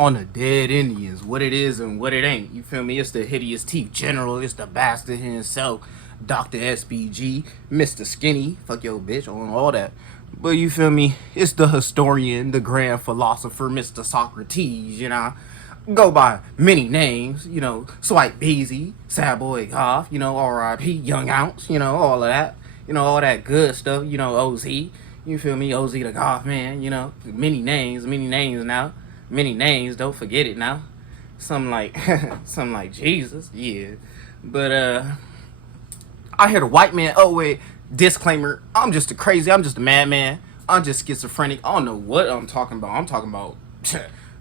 on the dead Indians, what it is and what it ain't. You feel me? It's the hideous teeth general. It's the bastard himself, Dr. SBG, Mr. Skinny, fuck your bitch, on all that. But you feel me? It's the historian, the grand philosopher, Mr. Socrates, you know. Go by many names, you know, Swipe Beezy, Sad Boy Goth, you know, R.I.P. Young Ounce, you know, all of that. You know, all that good stuff, you know, OZ. You feel me? OZ the Goth man, you know. Many names now. Many names, don't forget it now. Something like something like Jesus, yeah. But I hear the white man, oh wait, disclaimer, I'm just a madman. I'm just schizophrenic. I don't know what I'm talking about. I'm talking about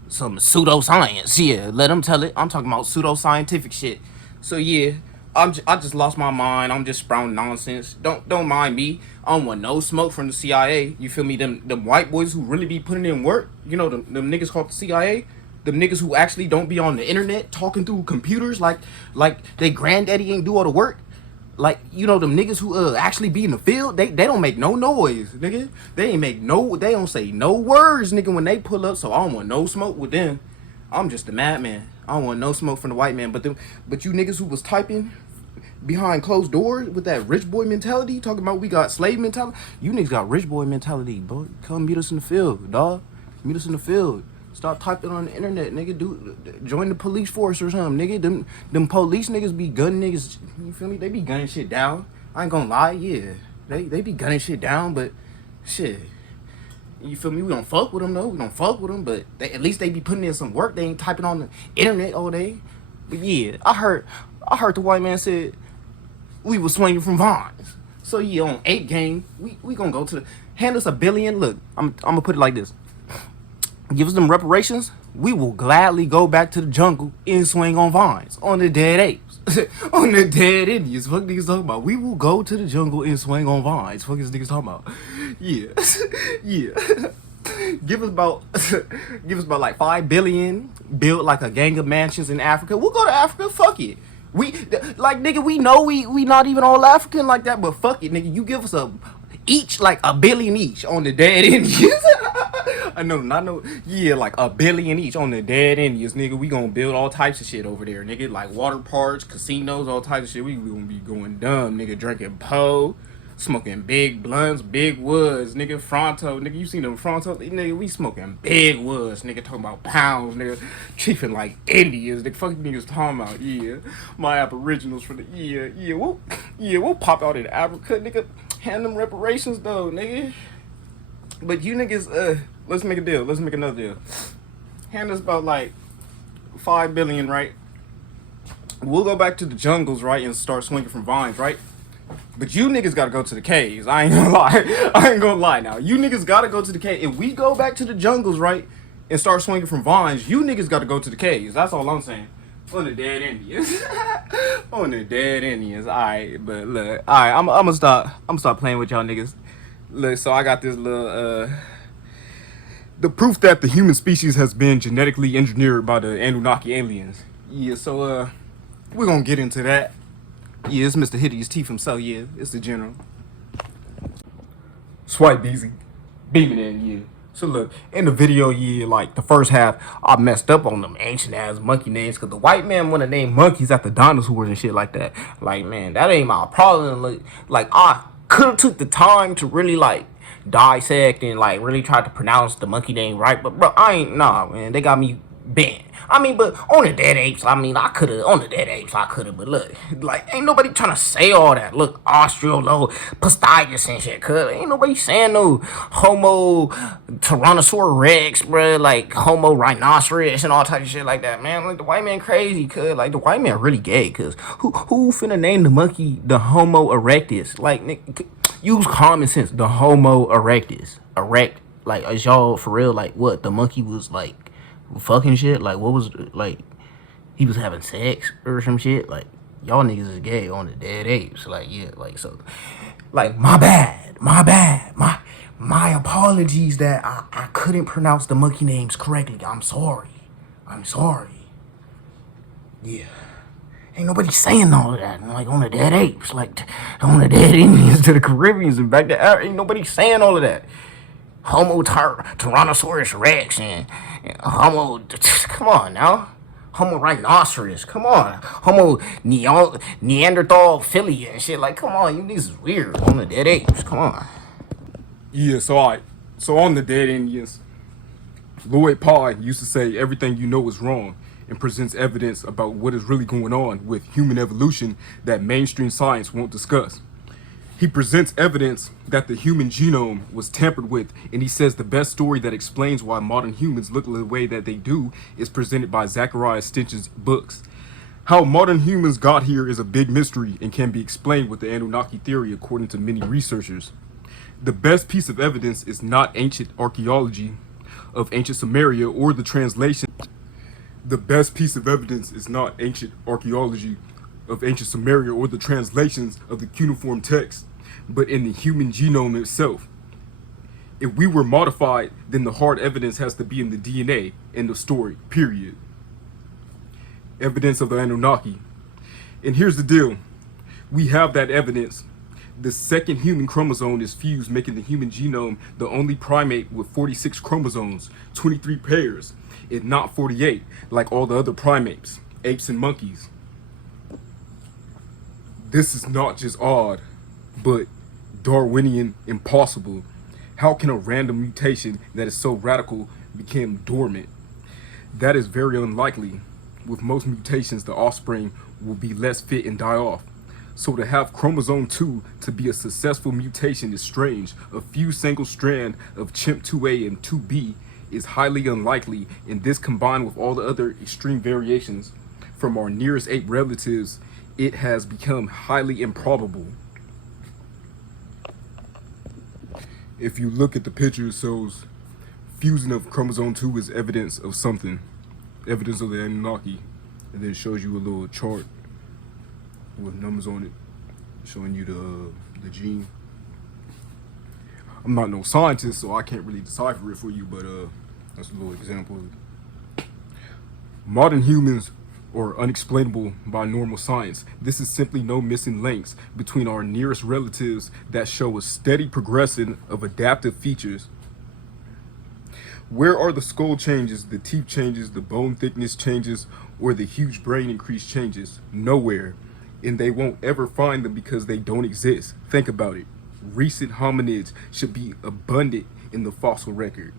some pseudoscience, yeah. Let them tell it. I'm talking about pseudoscientific shit. So yeah, I just lost my mind. I'm just sprouting nonsense. Don't mind me. I don't want no smoke from the CIA. You feel me? Them white boys who really be putting in work. You know, them niggas called the CIA. Them niggas who actually don't be on the internet talking through computers like they granddaddy ain't do all the work. Like, you know, them niggas who actually be in the field, they don't make no noise, nigga. They don't say no words, nigga, when they pull up. So I don't want no smoke with them. I'm just a madman. I don't want no smoke from the white man. But you niggas who was typing behind closed doors with that rich boy mentality, talking about we got slave mentality. You niggas got rich boy mentality, bro. Come meet us in the field, dog. Meet us in the field. Stop typing on the internet, nigga. Join the police force or something, nigga. Them police niggas be gunning niggas. You feel me? They be gunning shit down. I ain't gonna lie, yeah. They be gunning shit down, but shit. You feel me? We don't fuck with them though. We don't fuck with them, but at least they be putting in some work. They ain't typing on the internet all day. But yeah, I heard the white man said we was swinging from vines. So yeah, on 8 game, we gonna go to the hand us $1 billion. Look, I'm gonna put it like this. Give us them reparations, we will gladly go back to the jungle and swing on vines on the dead apes, on the dead Indians. Fuck niggas talking about. We will go to the jungle and swing on vines. Fuck is niggas talking about. Yeah, yeah. Give us about like 5 billion. Build like a gang of mansions in Africa. We'll go to Africa. Fuck it. We like nigga. We know we not even all African like that, but fuck it, nigga. You give us each like $1 billion each on the dead Indians. I know, not no, yeah, like $1 billion each on the dead Indians, nigga. We gonna build all types of shit over there, nigga. Like water parks, casinos, all types of shit. We gonna be going dumb, nigga. Drinking po, smoking big blunts, big woods, nigga. Fronto, nigga. You seen them Fronto, nigga? We smoking big woods, nigga. Talking about pounds, nigga. Chiefing like Indians, the fuck niggas talking about, yeah. My aboriginals for the, yeah, we'll pop out in Africa, nigga. Hand them reparations though, nigga. But you niggas, let's make a deal. Let's make another deal. Hand us about like 5 billion, right? We'll go back to the jungles, right, and start swinging from vines, right? But you niggas gotta go to the caves. I ain't gonna lie. I ain't gonna lie now. You niggas gotta go to the cave. If we go back to the jungles, right, and start swinging from vines, you niggas gotta go to the caves. That's all I'm saying. On the dead Indians. On the dead Indians. Alright, but look. Alright, I'm gonna stop playing with y'all niggas. Look, so I got this little the proof that the human species has been genetically engineered by the Anunnaki Aliens. Yeah, so we're gonna get into that. Yeah, it's Mr. Hideous Teeth himself, yeah. It's the general. Swipe Beezy. Beaming in, yeah. So look, in the video, yeah, like the first half, I messed up on them ancient ass monkey names because the white man wanna name monkeys after dinosaurs and shit like that. Like, man, that ain't my problem. Like I could have took the time to really like dissect and like really try to pronounce the monkey name right, but bro, man, they got me bent. I mean, but on the dead apes, I could've, but look, like, ain't nobody trying to say all that. Look, Australopithecus and shit, cuz, ain't nobody saying no Homo Tyrannosaurus Rex, bruh, like, Homo Rhinoceros and all types of shit like that, man. Like, the white man crazy, cuz, like, the white man really gay, cuz, who finna name the monkey the Homo erectus? Like, nigga, use common sense, the Homo erectus, like, is y'all for real, like, what, the monkey was, like, fucking shit, like what was like he was having sex or some shit, like y'all niggas is gay on the dead apes, like yeah, like so like my bad my apologies that I couldn't pronounce the monkey names correctly. I'm sorry, yeah. Ain't nobody saying all of that, like on the dead apes, like on the dead Indians to the Caribbeans and back to ain't nobody saying all of that. Homo Tyrannosaurus Rex and Homo Come on now. Homo rhinoceros. Come on. Homo Neanderthal philia and shit. Like, come on, you niggas is weird on the dead apes. Come on. Yeah, so so on the dead Indians, Lloyd Pye used to say everything you know is wrong and presents evidence about what is really going on with human evolution that mainstream science won't discuss. He presents evidence that the human genome was tampered with, and he says the best story that explains why modern humans look the way that they do is presented by Zachariah Sitchin's books. How modern humans got here is a big mystery and can be explained with the Anunnaki theory according to many researchers. The best piece of evidence is not ancient archaeology of ancient Samaria or the translation. The best piece of evidence is not ancient archaeology of ancient Samaria or the translations of the cuneiform text, but in the human genome itself. If we were modified, then the hard evidence has to be in the DNA. End of story, period. Evidence of the Anunnaki. And here's the deal. We have that evidence. The second human chromosome is fused, making the human genome the only primate with 46 chromosomes, 23 pairs, and not 48, like all the other primates, apes and monkeys. This is not just odd, but Darwinian impossible. How can a random mutation that is so radical become dormant? That is very unlikely. With most mutations, the offspring will be less fit and die off. So to have chromosome 2 to be a successful mutation is strange. A few single strand of chimp2A and 2B is highly unlikely, and this combined with all the other extreme variations from our nearest ape relatives, it has become highly improbable. If you look at the picture, it shows fusion of chromosome 2 is evidence of something, evidence of the Anunnaki, and then it shows you a little chart with numbers on it, showing you the gene. I'm not no scientist, so I can't really decipher it for you, but that's a little example. Modern humans are unexplainable by normal science. This is simply no missing links between our nearest relatives that show a steady progression of adaptive features. Where are the skull changes, the teeth changes, the bone thickness changes, or the huge brain increase changes? Nowhere. And they won't ever find them because they don't exist. Think about it. Recent hominids should be abundant in the fossil record.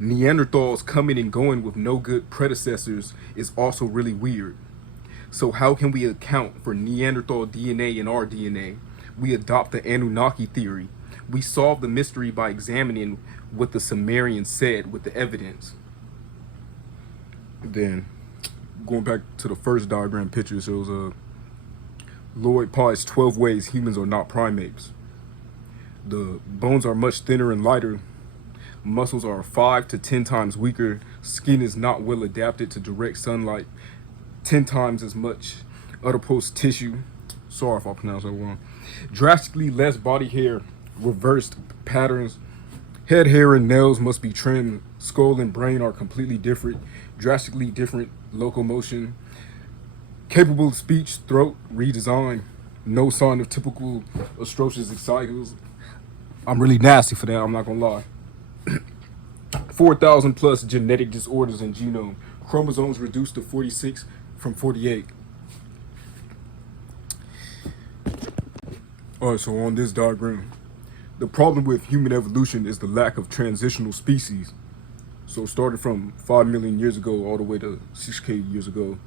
Neanderthals coming and going with no good predecessors is also really weird. So how can we account for Neanderthal DNA in our DNA? We adopt the Anunnaki theory. We solve the mystery by examining what the Sumerians said with the evidence. Then, going back to the first diagram picture, shows Lloyd Pye's 12 ways humans are not primates. The bones are much thinner and lighter. Muscles are 5 to 10 times weaker. Skin is not well adapted to direct sunlight. 10 times as much adipose tissue. Sorry if I pronounced that wrong. Drastically less body hair. Reversed patterns. Head hair and nails must be trimmed. Skull and brain are completely different. Drastically different locomotion. Capable of speech, throat redesign. No sign of typical atrocious cycles. I'm really nasty for that, I'm not gonna lie. 4,000 plus genetic disorders in genome. Chromosomes reduced to 46 from 48. Alright, so on this diagram, the problem with human evolution is the lack of transitional species. So started from 5 million years ago all the way to 6K years ago,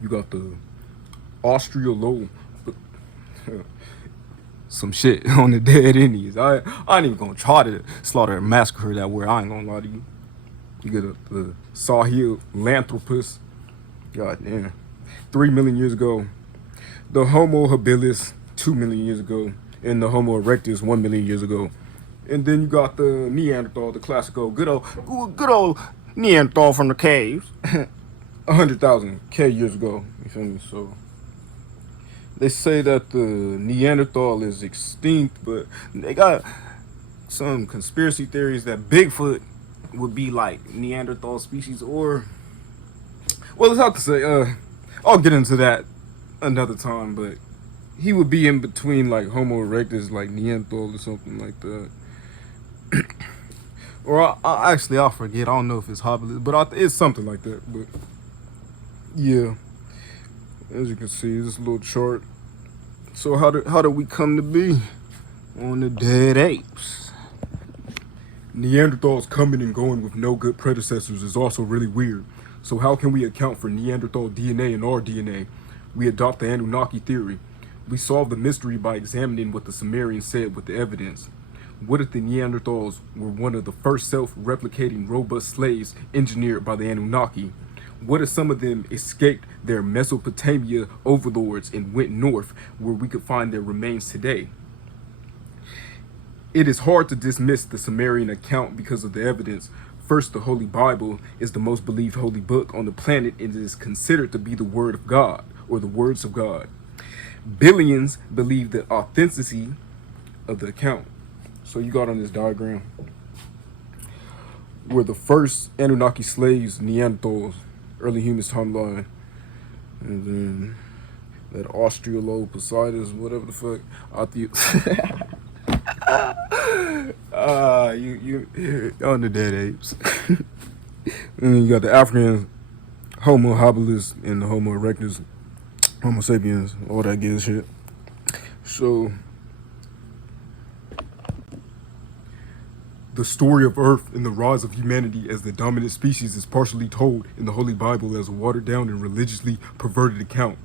you got the Australo, some shit on the dead Indians. I ain't even gonna try to slaughter and massacre that word. I ain't gonna lie to you. You get the Sahelanthropus. God damn. 3 million years ago. The Homo habilis 2 million years ago. And the Homo erectus 1 million years ago. And then you got the Neanderthal, the classical, good old Neanderthal from the caves. 100,000 K years ago. You feel me? So they say that the Neanderthal is extinct, but they got some conspiracy theories that Bigfoot would be like Neanderthal species, or well, it's hard to say. I'll get into that another time, but he would be in between like Homo erectus, like Neanderthal or something like that. Or actually, I forget. I don't know if it's hobbit, but it's something like that. But yeah, as you can see, this little chart. So how did we come to be on the dead apes? Neanderthals coming and going with no good predecessors is also really weird. So how can we account for Neanderthal DNA in our DNA? We adopt the Anunnaki theory. We solve the mystery by examining what the Sumerians said with the evidence. What if the Neanderthals were one of the first self-replicating robust slaves engineered by the Anunnaki? What if some of them escaped their Mesopotamia overlords and went north where we could find their remains today? It is hard to dismiss the Sumerian account because of the evidence. First, the Holy Bible is the most believed holy book on the planet and it is considered to be the Word of God or the words of God. Billions believe the authenticity of the account. So you got on this diagram where the first Anunnaki slaves, Neanderthals, early humans timeline, and then that Australopithecus, whatever the fuck, you on the dead apes. And then you got the African Homo habilis and the Homo erectus, Homo sapiens, all that good shit. So the story of Earth and the rise of humanity as the dominant species is partially told in the Holy Bible as a watered down and religiously perverted account.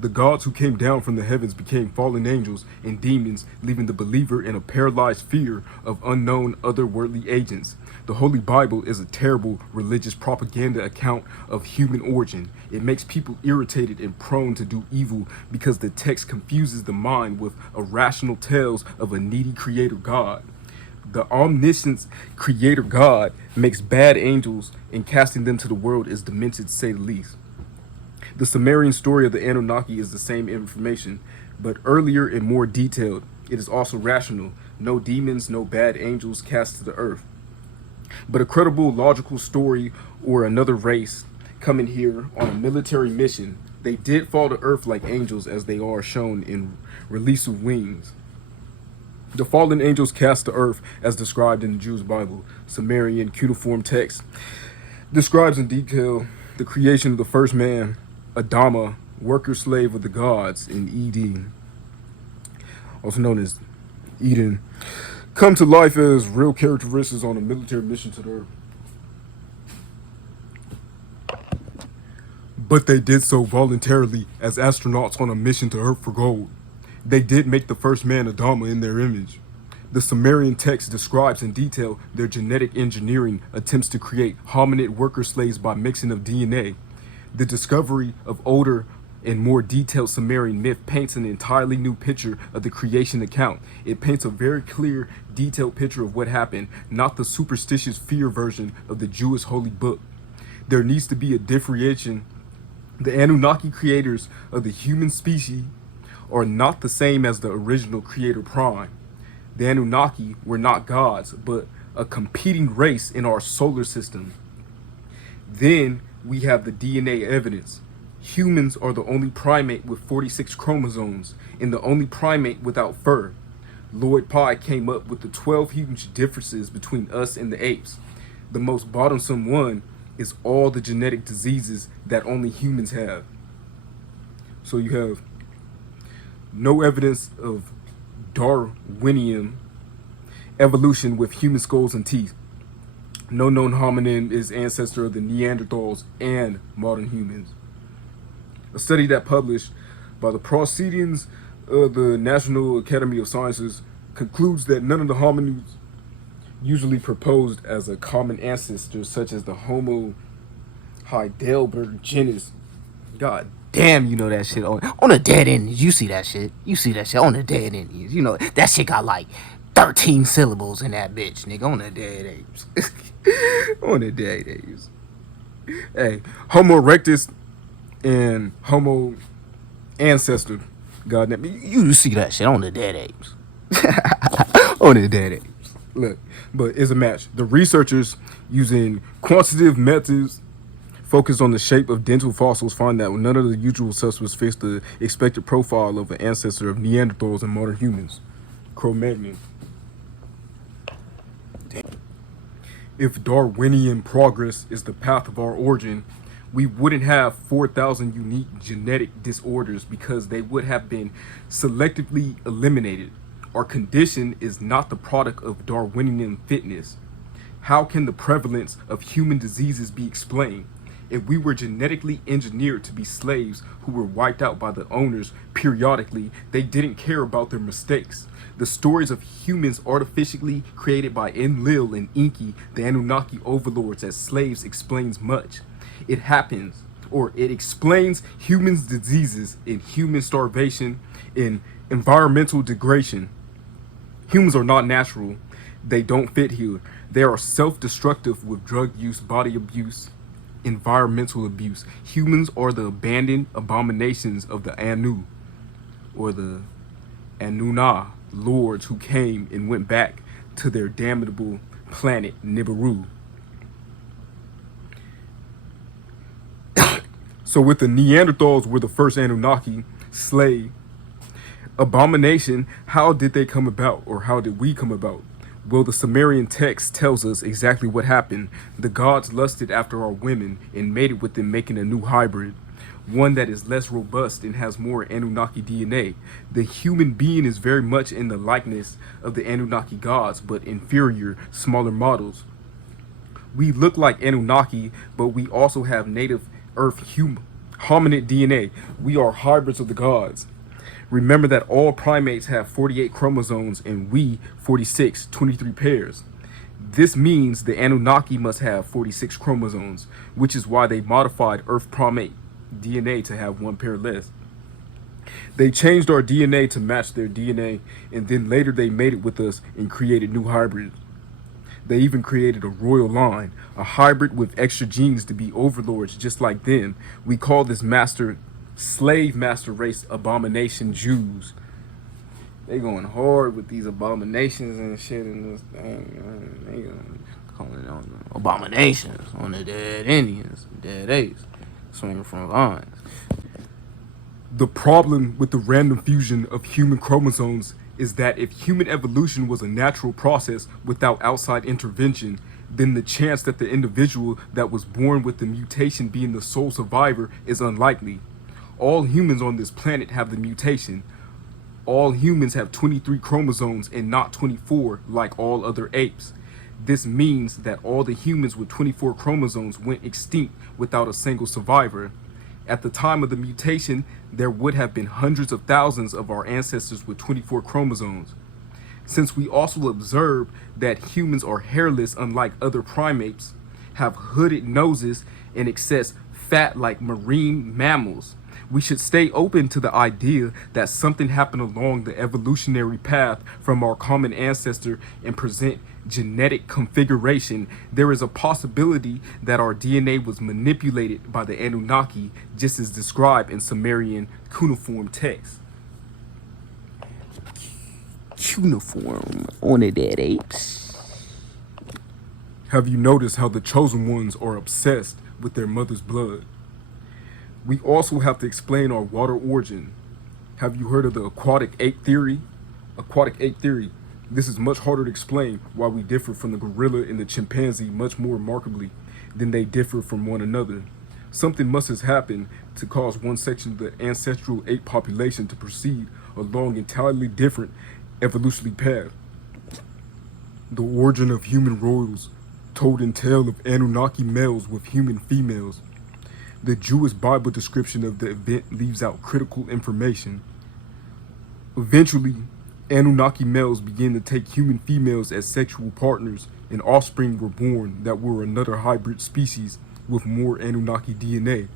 The gods who came down from the heavens became fallen angels and demons, leaving the believer in a paralyzed fear of unknown otherworldly agents. The Holy Bible is a terrible religious propaganda account of human origin. It makes people irritated and prone to do evil because the text confuses the mind with irrational tales of a needy creator God. The omniscient creator God makes bad angels, and casting them to the world is demented to say the least. The Sumerian story of the Anunnaki is the same information, but earlier and more detailed. It is also rational. No demons, no bad angels cast to the earth. But a credible, logical story or another race coming here on a military mission. They did fall to earth like angels as they are shown in Release of Wings. The fallen angels cast to earth as described in the Jewish Bible. Sumerian cuneiform text describes in detail the creation of the first man, Adama, worker slave of the gods in Eden, also known as Eden, come to life as real characteristics on a military mission to the earth. But they did so voluntarily as astronauts on a mission to Earth for gold. They did make the first man Adama in their image. The Sumerian text describes in detail their genetic engineering attempts to create hominid worker slaves by mixing of DNA. The discovery of older and more detailed Sumerian myth paints an entirely new picture of the creation account. It paints a very clear, detailed picture of what happened, not the superstitious fear version of the Jewish holy book. There needs to be a differentiation. The Anunnaki creators of the human species are not the same as the original creator prime. The Anunnaki were not gods, but a competing race in our solar system. Then we have the DNA evidence. Humans are the only primate with 46 chromosomes and the only primate without fur. Lloyd Pye came up with the 12 huge differences between us and the apes. The most bothersome one is all the genetic diseases that only humans have. So you have no evidence of Darwinian evolution with human skulls and teeth. No known hominin is ancestor of the Neanderthals and modern humans. A study that published by the Proceedings of the National Academy of Sciences concludes that none of the hominids usually proposed as a common ancestor, such as the Homo heidelberg genus. God damn, you know that shit on the dead Indians. You see that shit. You see that shit on the dead Indians. You know that shit got like 13 syllables in that bitch, nigga. On the dead apes. On the dead apes. Hey, Homo erectus and Homo ancestor. God damn, You see that shit on the dead apes. on the dead apes. Look, but it's a match. The researchers using quantitative methods focused on the shape of dental fossils find that none of the usual suspects fit the expected profile of an ancestor of Neanderthals and modern humans. Cro-Magnon. If Darwinian progress is the path of our origin, we wouldn't have 4,000 unique genetic disorders because they would have been selectively eliminated. Our condition is not the product of Darwinian fitness. How can the prevalence of human diseases be explained? If we were genetically engineered to be slaves who were wiped out by the owners periodically, they didn't care about their mistakes. The stories of humans artificially created by Enlil and Enki, the Anunnaki overlords, as slaves explains much. It happens, or it explains humans' diseases in human starvation, in environmental degradation. Humans are not natural. They don't fit here. They are self-destructive with drug use, body abuse, environmental abuse. Humans are the abandoned abominations of the Anu, or the Anunna lords who came and went back to their damnable planet Nibiru. So with the Neanderthals were the first Anunnaki slave abomination, how did they come about, or how did we come about? Well, the Sumerian text tells us exactly what happened. The gods lusted after our women and mated with them, making a new hybrid, one that is less robust and has more Anunnaki DNA. The human being is very much in the likeness of the Anunnaki gods, but inferior, smaller models. We look like Anunnaki, but we also have native Earth hominid DNA. We are hybrids of the gods. Remember that all primates have 48 chromosomes and we 46, 23 pairs. This means the Anunnaki must have 46 chromosomes, which is why they modified Earth primate DNA to have one pair less. They changed our DNA to match their DNA, and then later they mated with us and created new hybrids. They even created a royal line, a hybrid with extra genes to be overlords just like them. We call this slave master race abomination Jews. They going hard with these abominations and shit in this thing. They calling it on abominations on the dead Indians, dead apes, swinging from vines. The problem with the random fusion of human chromosomes is that if human evolution was a natural process without outside intervention, then the chance that the individual that was born with the mutation being the sole survivor is unlikely. All humans on this planet have the mutation. All humans have 23 chromosomes and not 24 like all other apes. This means that all the humans with 24 chromosomes went extinct without a single survivor. At the time of the mutation, there would have been hundreds of thousands of our ancestors with 24 chromosomes. Since we also observe that humans are hairless unlike other primates, have hooded noses, and excess fat like marine mammals, we should stay open to the idea that something happened along the evolutionary path from our common ancestor and present genetic configuration. There is a possibility that our DNA was manipulated by the Anunnaki, just as described in Sumerian cuneiform text. Cuneiform on the dead apes. Have you noticed how the chosen ones are obsessed with their mother's blood? We also have to explain our water origin. Have you heard of the aquatic ape theory? Aquatic ape theory. This is much harder to explain why we differ from the gorilla and the chimpanzee much more remarkably than they differ from one another. Something must have happened to cause one section of the ancestral ape population to proceed along entirely different evolutionary path. The origin of human royals told in tale of Anunnaki males with human females. The Jewish Bible description of the event leaves out critical information. Eventually, Anunnaki males began to take human females as sexual partners, and offspring were born that were another hybrid species with more Anunnaki DNA.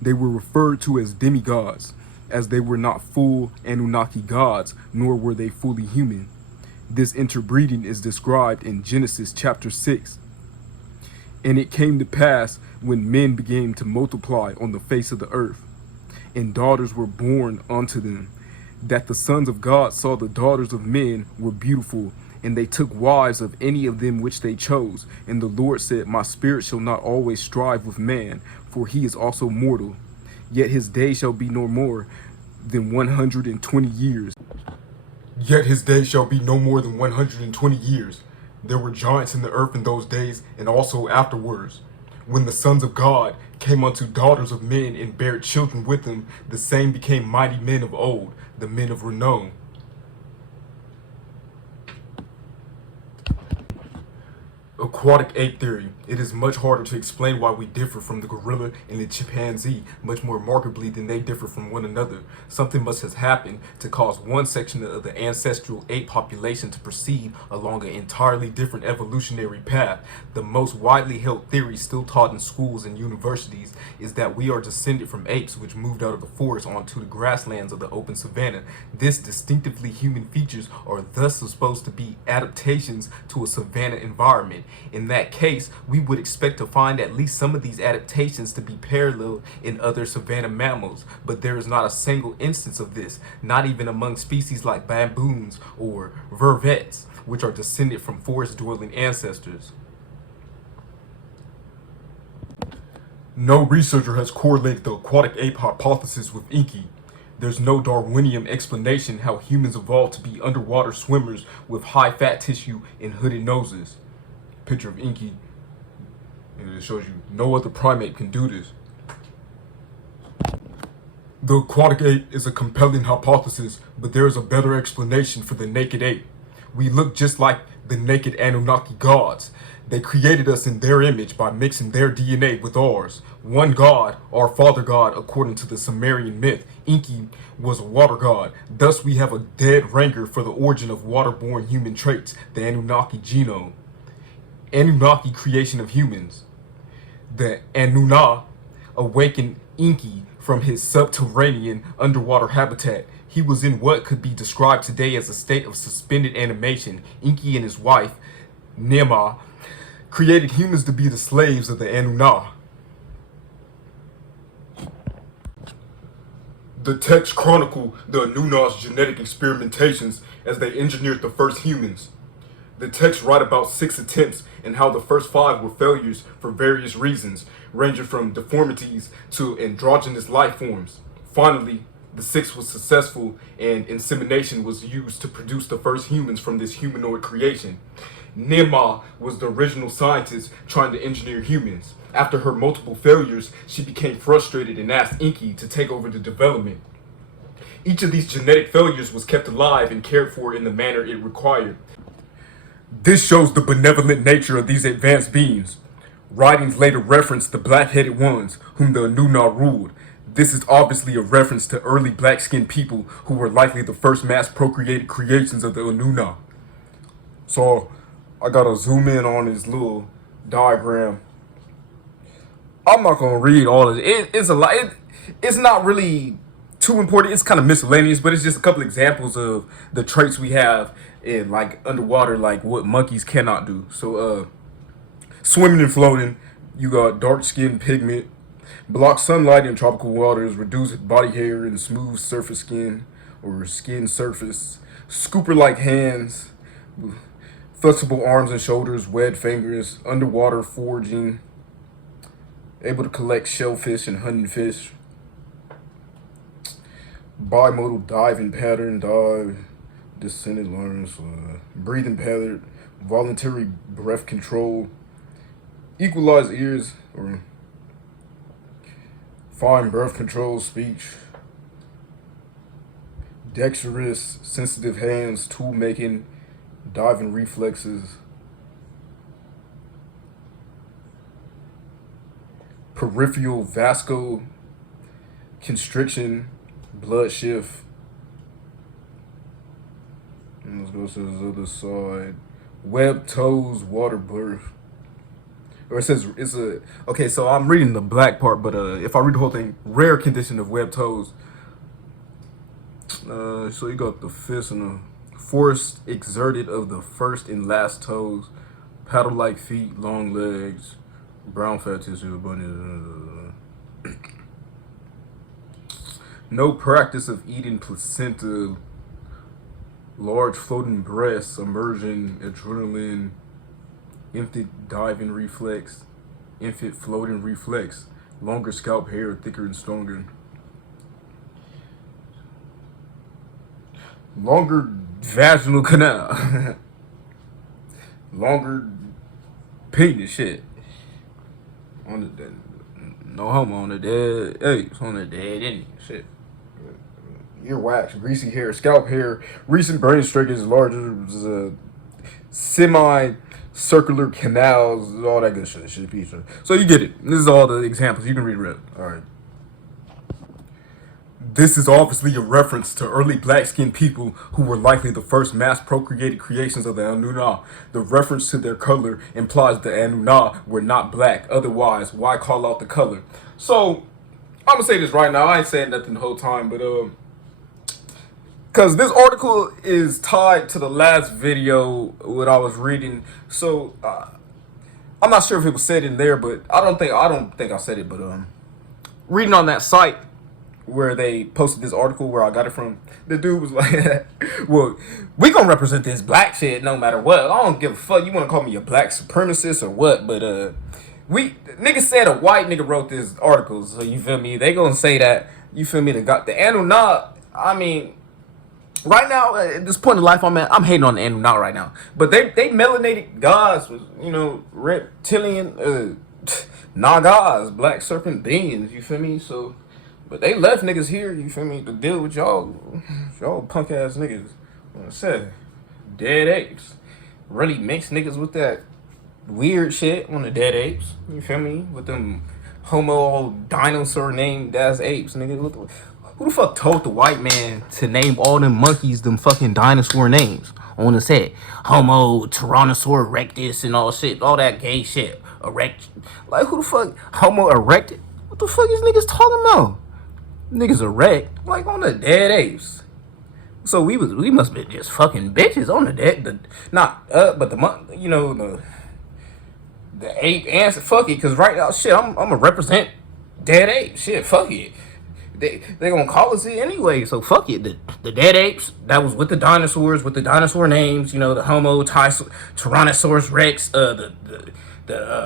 They were referred to as demigods, as they were not full Anunnaki gods, nor were they fully human. This interbreeding is described in Genesis chapter 6. And it came to pass when men began to multiply on the face of the earth, and daughters were born unto them, that the sons of God saw the daughters of men were beautiful, and they took wives of any of them which they chose. And the Lord said, My spirit shall not always strive with man, for he is also mortal. Yet his days shall be no more than 120 years. Yet his days shall be no more than 120 years. There were giants in the earth in those days and also afterwards. When the sons of God came unto daughters of men and bare children with them, the same became mighty men of old, the men of renown. Aquatic ape theory. It is much harder to explain why we differ from the gorilla and the chimpanzee much more remarkably than they differ from one another. Something must have happened to cause one section of the ancestral ape population to proceed along an entirely different evolutionary path. The most widely held theory still taught in schools and universities is that we are descended from apes which moved out of the forest onto the grasslands of the open savanna. This distinctively human features are thus supposed to be adaptations to a savanna environment. In that case, we would expect to find at least some of these adaptations to be parallel in other savanna mammals, but there is not a single instance of this, not even among species like baboons or vervets, which are descended from forest-dwelling ancestors. No researcher has correlated the aquatic ape hypothesis with Inky. There's no Darwinian explanation how humans evolved to be underwater swimmers with high fat tissue and hooded noses. Picture of Inky, and it shows you no other primate can do this. The aquatic ape is a compelling hypothesis, but there is a better explanation for the naked ape. We look just like the naked Anunnaki gods. They created us in their image by mixing their DNA with ours. One god, our father god, according to the Sumerian myth, Enki was a water god. Thus we have a dead rancor for the origin of waterborne human traits, the Anunnaki genome. Anunnaki creation of humans. The Anunna awakened Enki from his subterranean underwater habitat. He was in what could be described today as a state of suspended animation. Enki and his wife, Nema, created humans to be the slaves of the Anunna. The texts chronicle the Anunna's genetic experimentations as they engineered the first humans. The texts write about 6 attempts and how the first 5 were failures for various reasons, ranging from deformities to androgynous life forms. Finally, the 6th was successful and insemination was used to produce the first humans from this humanoid creation. Nema was the original scientist trying to engineer humans. After her multiple failures, she became frustrated and asked Enki to take over the development. Each of these genetic failures was kept alive and cared for in the manner it required. This shows the benevolent nature of these advanced beings. Writings later reference the black-headed ones, whom the Anunna ruled. This is obviously a reference to early black-skinned people who were likely the first mass-procreated creations of the Anunna. So, I gotta zoom in on this little diagram. I'm not gonna read all of it. It's a lot. It's not really too important. It's kind of miscellaneous, but it's just a couple examples of the traits we have in like underwater, like what monkeys cannot do. So, swimming and floating, you got dark skin pigment, block sunlight in tropical waters, reduce body hair and smooth surface skin or skin surface, scooper-like hands, flexible arms and shoulders, webbed fingers, underwater foraging, able to collect shellfish and hunting fish, bimodal diving pattern, dive, descended learns, breathing pattern, voluntary breath control, equalized ears, or fine breath control, speech, dexterous, sensitive hands, tool making, diving reflexes, peripheral vasoconstriction, blood shift. And let's go to the other side. Web toes, water birth. Or it says it's a okay. So I'm reading the black part, but if I read the whole thing, rare condition of web toes. So you got the fist and the force exerted of the first and last toes, paddle-like feet, long legs, brown fat tissue, abundant. No practice of eating placenta, large floating breasts, immersion, adrenaline, infant diving reflex, infant floating reflex, longer scalp hair, thicker and stronger. Longer vaginal canal. longer penis shit. On the no homo on the dead apes, on the dead Indian shit. Earwax, greasy hair, scalp hair, recent brain strokes, larger semi-circular canals, all that good shit. Pizza. So you get it. This is all the examples. You can read it. All right. This is obviously a reference to early black-skinned people who were likely the first mass-procreated creations of the Anunnaki. The reference to their color implies the Anunnaki were not black. Otherwise, why call out the color? So, I'm gonna say this right now. I ain't saying nothing the whole time, but because this article is tied to the last video what I was reading. So, I'm not sure if it was said in there, but I don't think I said it. But reading on that site where they posted this article where I got it from, the dude was like, well, we gonna represent this black shit no matter what. I don't give a fuck. You wanna call me a black supremacist or what? But niggas said a white nigga wrote this article, so you feel me? They gonna say that, you feel me, they got the Anunnaki. I mean, right now, at this point in life I'm at, I'm hating on the Anunnaki right now. But they melanated gods was, you know, reptilian Nagas, black serpent beings, you feel me? So, but they left niggas here, you feel me, to deal with y'all punk ass niggas. Like I said, dead apes. Really mix niggas with that weird shit on the dead apes. You feel me? With them homo dinosaur named as apes, nigga. Who the fuck told the white man to name all them monkeys them fucking dinosaur names on the set? Homo, Tyrannosaurus rectus, and all shit, all that gay shit. Erect, like who the fuck? Homo erected? What the fuck is niggas talking about? Niggas erect, like on the dead apes. So we must be just fucking bitches on the dead, but the ape answer, fuck it, cause right now, shit, I'm gonna represent dead apes, shit, fuck it. They gonna call us it anyway, so fuck it. The dead apes that was with the dinosaurs, with the dinosaur names, you know, the Homo Tyrannosaurus Rex, the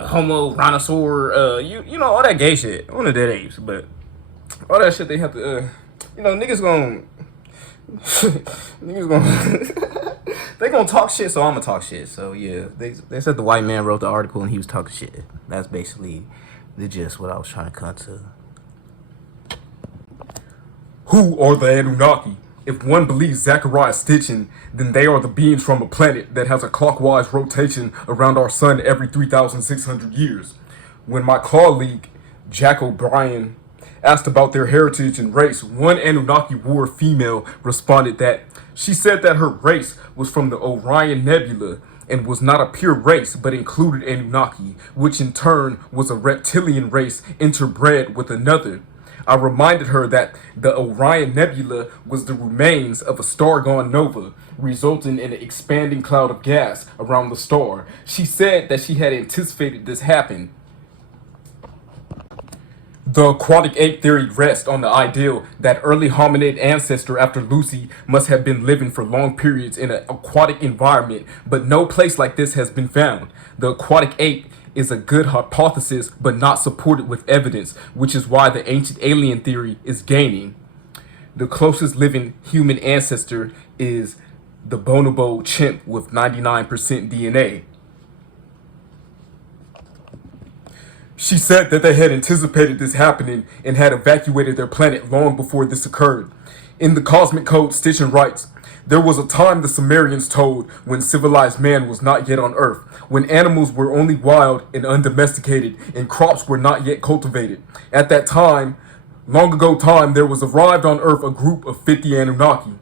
Homo Rhinosaur, you know, all that gay shit on the dead apes, but all that shit they have to, you know, niggas gonna they gonna talk shit, so I'm gonna talk shit. So yeah, they said the white man wrote the article and he was talking shit. That's basically the gist what I was trying to cut to. Who are the Anunnaki? If one believes Zachariah Stitchin, then they are the beings from a planet that has a clockwise rotation around our sun every 3,600 years. When my colleague, Jack O'Brien, asked about their heritage and race, one Anunnaki war female responded that she said that her race was from the Orion Nebula and was not a pure race but included Anunnaki, which in turn was a reptilian race interbred with another. I reminded her that the Orion Nebula was the remains of a star gone nova, resulting in an expanding cloud of gas around the star. She said that she had anticipated this happen. The aquatic ape theory rests on the ideal that early hominid ancestor after Lucy must have been living for long periods in an aquatic environment, but no place like this has been found. The aquatic ape is a good hypothesis, but not supported with evidence, which is why the ancient alien theory is gaining. The closest living human ancestor is the bonobo chimp with 99% DNA. She said that they had anticipated this happening and had evacuated their planet long before this occurred. In the Cosmic Code, Stitchin writes, "There was a time the Sumerians told when civilized man was not yet on Earth, when animals were only wild and undomesticated and crops were not yet cultivated. At that time, long ago time, there was arrived on Earth a group of 50 Anunnaki,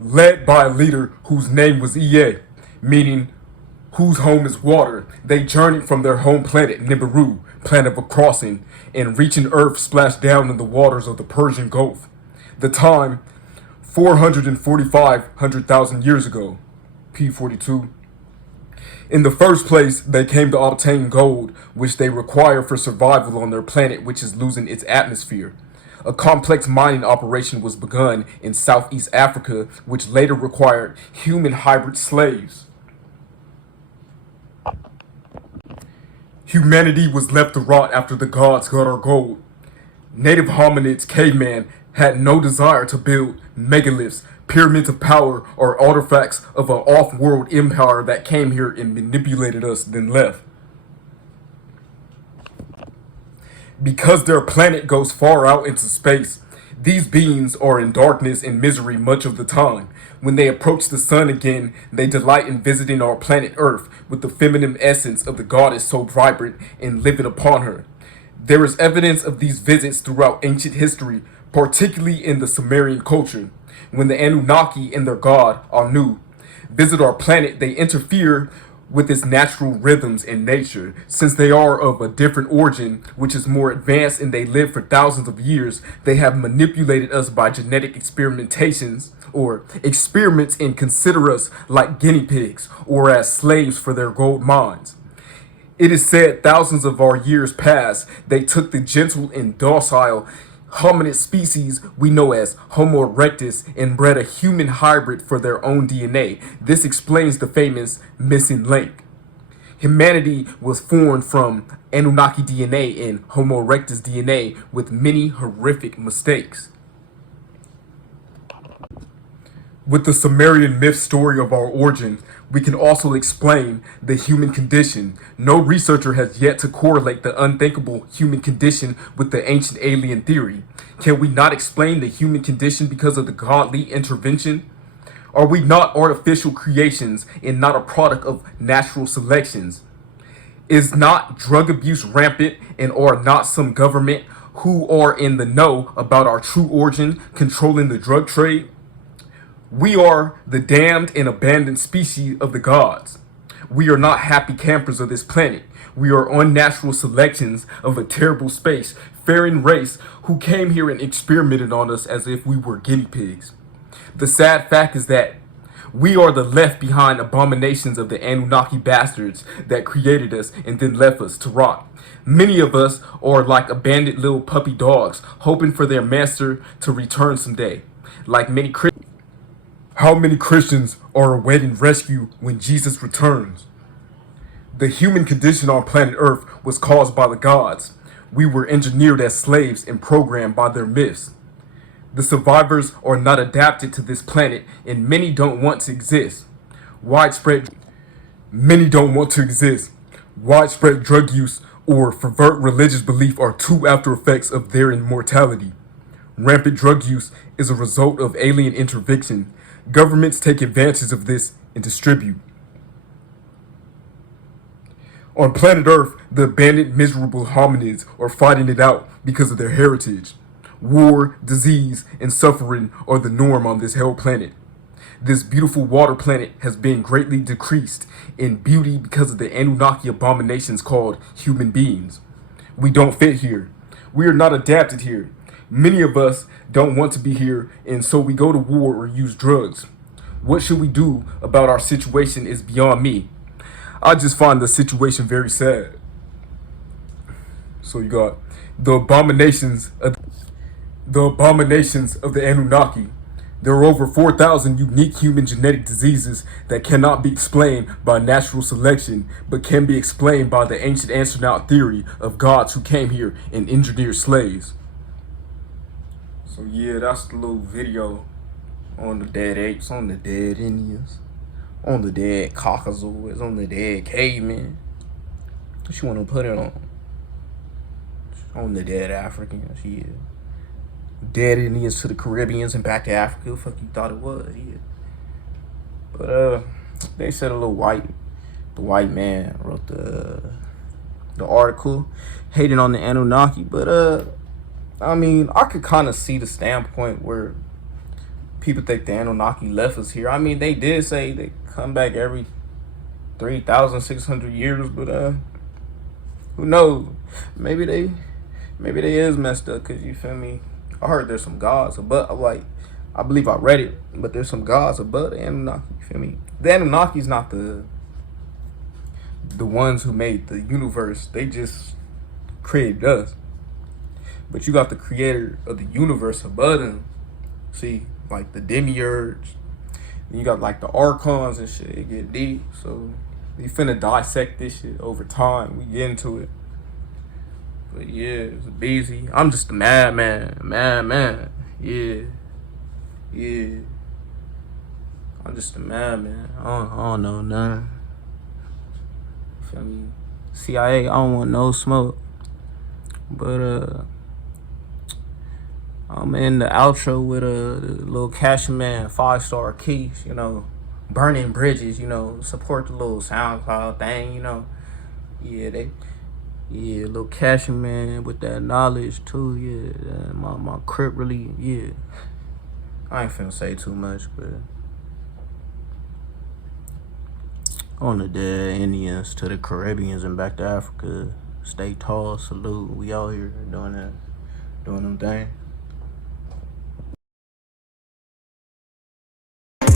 led by a leader whose name was Ea, meaning whose home is water. They journeyed from their home planet, Nibiru, planet of crossing, and reaching Earth splashed down in the waters of the Persian Gulf. The time, 445,000 years ago, P42. In the first place, they came to obtain gold, which they require for survival on their planet, which is losing its atmosphere. A complex mining operation was begun in Southeast Africa, which later required human hybrid slaves. Humanity was left to rot after the gods got our gold. Native hominids, caveman, had no desire to build megaliths, Pyramids of power are artifacts of an off-world empire that came here and manipulated us, then left. Because their planet goes far out into space, these beings are in darkness and misery much of the time. When they approach the sun again, they delight in visiting our planet Earth with the feminine essence of the goddess so vibrant and living upon her. There is evidence of these visits throughout ancient history, particularly in the Sumerian culture. When the Anunnaki and their god, Anu, visit our planet, they interfere with its natural rhythms and nature. Since they are of a different origin, which is more advanced and they live for thousands of years, they have manipulated us by genetic experimentations or experiments and consider us like guinea pigs or as slaves for their gold mines. It is said thousands of our years past, they took the gentle and docile hominid species we know as Homo erectus and bred a human hybrid for their own DNA. This explains the famous missing link. Humanity was formed from Anunnaki DNA and Homo erectus DNA with many horrific mistakes. With the Sumerian myth story of our origin, we can also explain the human condition. No researcher has yet to correlate the unthinkable human condition with the ancient alien theory. Can we not explain the human condition because of the godly intervention? Are we not artificial creations and not a product of natural selections? Is not drug abuse rampant and are not some government who are in the know about our true origin controlling the drug trade? We are the damned and abandoned species of the gods. We are not happy campers of this planet. We are unnatural selections of a terrible space-faring race who came here and experimented on us as if we were guinea pigs. The sad fact is that we are the left behind abominations of the Anunnaki bastards that created us and then left us to rot. Many of us are like abandoned little puppy dogs, hoping for their master to return someday. Like many Christians. How many Christians are awaiting rescue when Jesus returns? The human condition on planet Earth was caused by the gods. We were engineered as slaves and programmed by their myths. The survivors are not adapted to this planet and many don't want to exist. Many don't want to exist. Widespread drug use or fervent religious belief are two after effects of their immortality. Rampant drug use is a result of alien intervention. Governments take advantage of this and distribute. On planet Earth, the abandoned, miserable hominids are fighting it out because of their heritage. War, disease, and suffering are the norm on this hell planet. This beautiful water planet has been greatly decreased in beauty because of the Anunnaki abominations called human beings. We don't fit here. We are not adapted here. Many of us don't want to be here, and so we go to war or use drugs. What should we do about our situation is beyond me. I just find the situation very sad. So you got the abominations of the Anunnaki. There are over 4,000 unique human genetic diseases that cannot be explained by natural selection, but can be explained by the ancient astronaut theory of gods who came here and engineered slaves. So yeah, that's the little video on the dead apes, on the dead Indians, on the dead Caucasoids, on the dead cavemen. What you want to put it on? On the dead Africans, yeah. Dead Indians to the Caribbeans and back to Africa. Who the fuck you thought it was? Yeah. But they said the white man wrote the article hating on the Anunnaki. But I mean, I could kind of see the standpoint where people think the Anunnaki left us here. I mean, they did say they come back every 3,600 years, but who knows? Maybe they is messed up, cause you feel me. I heard there's some gods above, like, I believe I read it, but there's some gods above the Anunnaki, you feel me? The Anunnaki's not the ones who made the universe. They just created us. But you got the creator of the universe above them. See, like the demiurge. And you got like the archons and shit. It get deep. So we finna dissect this shit over time. We get into it. But yeah, it's busy. I'm just a madman. Yeah. I'm just a madman. I don't know nothing. Feel me? CIA, I don't want no smoke. But I'm in the outro with a little Cashman 5-star keys, you know, burning bridges, you know, support the little SoundCloud thing, you know. Yeah, little Cashman with that knowledge too, yeah. My crip really, yeah. I ain't finna say too much, but on the dead Indians to the Caribbeans and back to Africa, stay tall, salute. We out here doing them things.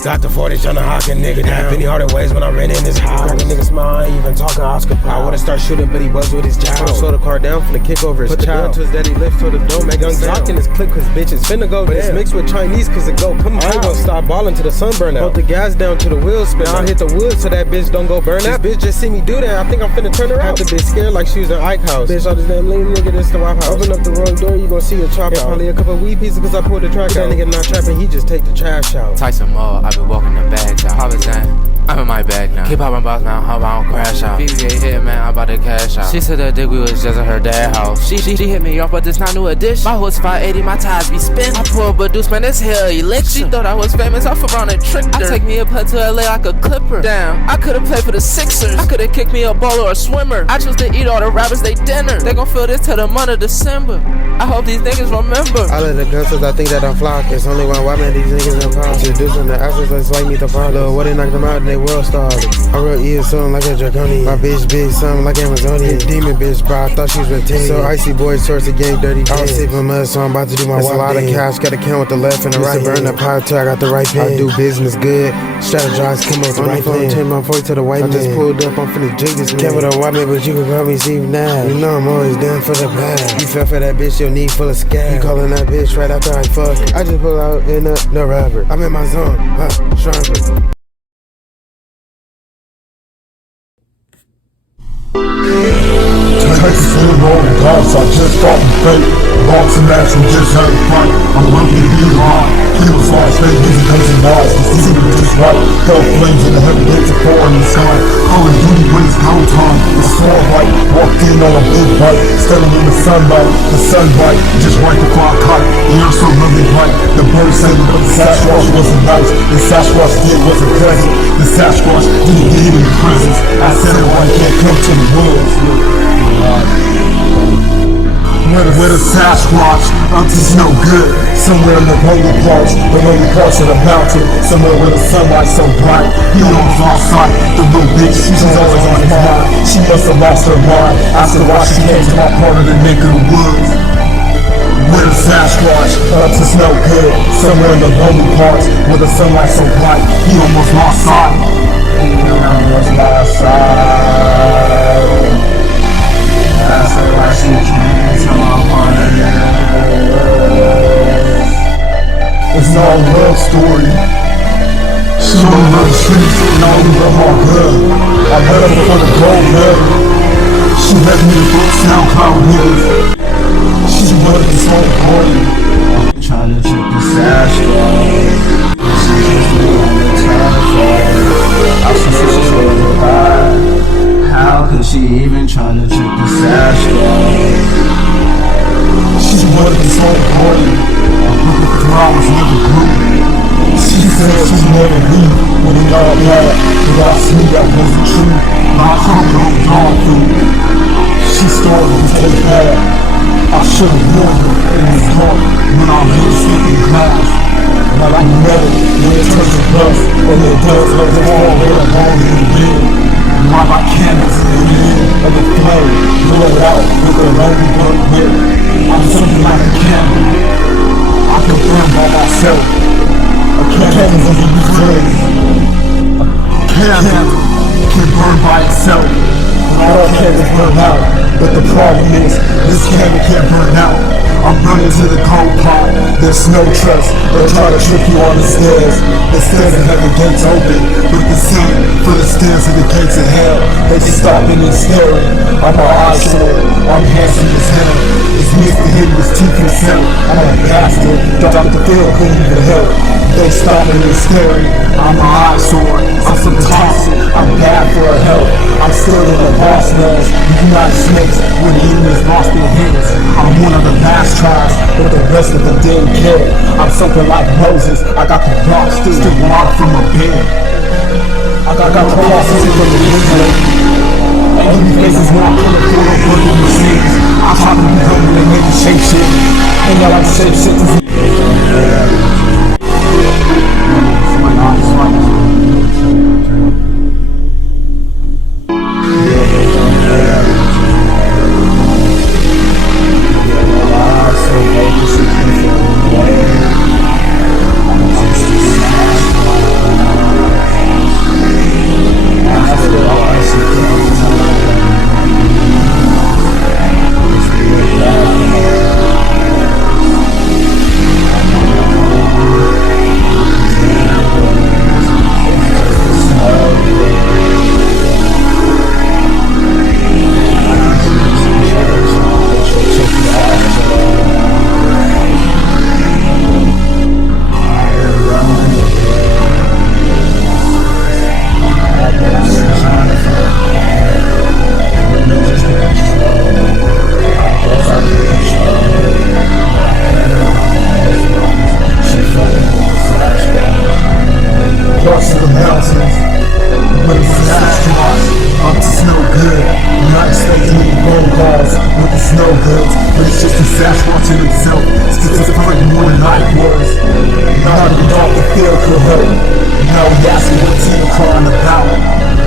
Dr. 40 tryna hawk a nigga down. Penny hearted ways when I ran in his house. Crack a nigga smile, I ain't even talking Oscar proud. I wanna start shooting, but he buzzed with his job. Slow the car down, finna kick over his child. Put the gun to his daddy lips, so the door make young jock in his clip, cause bitches finna go. But it's mixed with Chinese, cause it go come out. I ain't gonna stop ballin' till the sun burn out. Hold the gas down till the wheels spin. Now I hit the wood so that bitch don't go burn out. This bitch just see me do that, I think I'm finna turn her out. Had the bitch scared like she was in Ike house. Bitch, all this damn lean nigga, this the White House. Open up the wrong door, you gon' see a chop out. Probably a couple weed pieces, cause I pulled the track out. That nigga not trapping, he just take the trash out. Tyson Mall, I've been walking the bags out. Papa Zan, I'm in my bag now. Keep poppin' boss man, hope I don't crash out. BBA hit man, I'm about to cash out. She said that dick we was just at her dad house. She hit me off, but this not new addition. My horse 580, my tires be spin. I pour a deuce, man, this hell elixir. She thought I was famous, I fuck around and tricked her. I take me a putt to LA like a clipper. Damn, I could've played for the Sixers. I could've kicked me a ball or a swimmer. I chose to eat all the rappers they dinner. They gon' feel this till the month of December. I hope these niggas remember. All of the gunsers, I think that I'm flock. It's only one white man, these niggas in power. Introducing the assets, let's like me the father. What they knocked them out, and they world started. I wrote ears something like a draconian. My bitch big, something like Amazonian. Demon bitch, bro, I thought she was reptilian. So icy boys, towards the gang, dirty bitch. I was saving mud, so I'm about to do my wild. A lot of cash, gotta count with the left and the right. Burn the power till I got the right pen. I do business good, strategize, come up with the right plan. Turn my voice to the white man. I just pulled up, I'm finna jig this man. Can't with a white man, but you can call me Steve now. You know I'm always down for the bag. You fell for that bitch, your knee full of scab. You calling that bitch right after I fuck. I just pull out in the rapper. I'm in my zone, stronger. Texas full of all the cops, I just fought the fate. Lost in action, just had a fight. I'm lucky to be alive. Kills lost, fake music, cousin lies. The season is just right. Hell flames in the heavy gates of far in the sky. Call of Duty when it's go time. It's starlight. Walked in on a big bike. Standing in the sunlight. The sunlight, just right before I kite. The air so lovely bright. The birds sang, but the Sasquatch wasn't nice. The Sasquatch did wasn't pleasant. The Sasquatch didn't get even the presents. I said everybody can't come to the woods. Where the Sasquatch up to no good. Somewhere in the lonely parts of the mountain. Somewhere where the sunlight's so bright. He almost lost sight. The little bitch, she's always on his mind. She must have lost her mind. After why she came to my part of the neck of the woods. Where the Sasquatch up to no good. Somewhere in the lonely parts where the sunlight's so bright. He almost lost sight. He almost lost sight. I said why she came to my part of the woods. It's not a love story. She don't love the streets, and I only love my girl. I met her for the gold medal. She left me to book SoundCloud niggas. She wanted to smoke party. Trying to check the Sasquatch. She kissed me on the telephone. I swear she was alive. How could she even try to trick the Sasquatch? She wanted to smoke party. The flowers never grew. She said she'd never leave when it all bad. But I knew that wasn't true. My coming home dog food. She started to take bad. I should've warned her in the dark when I was sleeping glass. But I never when it turns to dust. And it does let the fall where I'm on in the bed. While my candles in the end of the flame, blow it out with a lonely burnt wick. I'm something like a candle. I can burn by myself. A candle doesn't be flame. A candle can burn by itself. But all candles burn out. But the problem is, this candle can't burn out. I'm running to the cold pot. There's no trust. They'll try to trick you on the stairs. The stairs that have the gates open, but the same for the stairs of the gates of hell. They just stopping and staring. I'm an eyesore. I'm handsome as hell. It's Mr. Hitting his teeth himself. I'm a bastard. Dr. Phil couldn't even help. They no stopping and staring. I'm an eyesore, I'm some toxic, I'm bad for a help. I'm still in the boss laws, United Snakes, when the enemies lost their hands. I'm one of the last tribes, but the rest of them didn't care. I'm something like Moses, I got the rock still water from a bed. I got crosses from the Israel. Ugly faces when I'm coming through the burning machines. I try to be humble and make it shape shit. And now I'm shape shit to cross the mountains, but it's not strong. Up to snow good, not expecting any phone calls with the snow goods, but it's just a Sasquatch in itself, schizophrenic more than I was. Now the Dr. Phil could help. Now he asking what team crying about.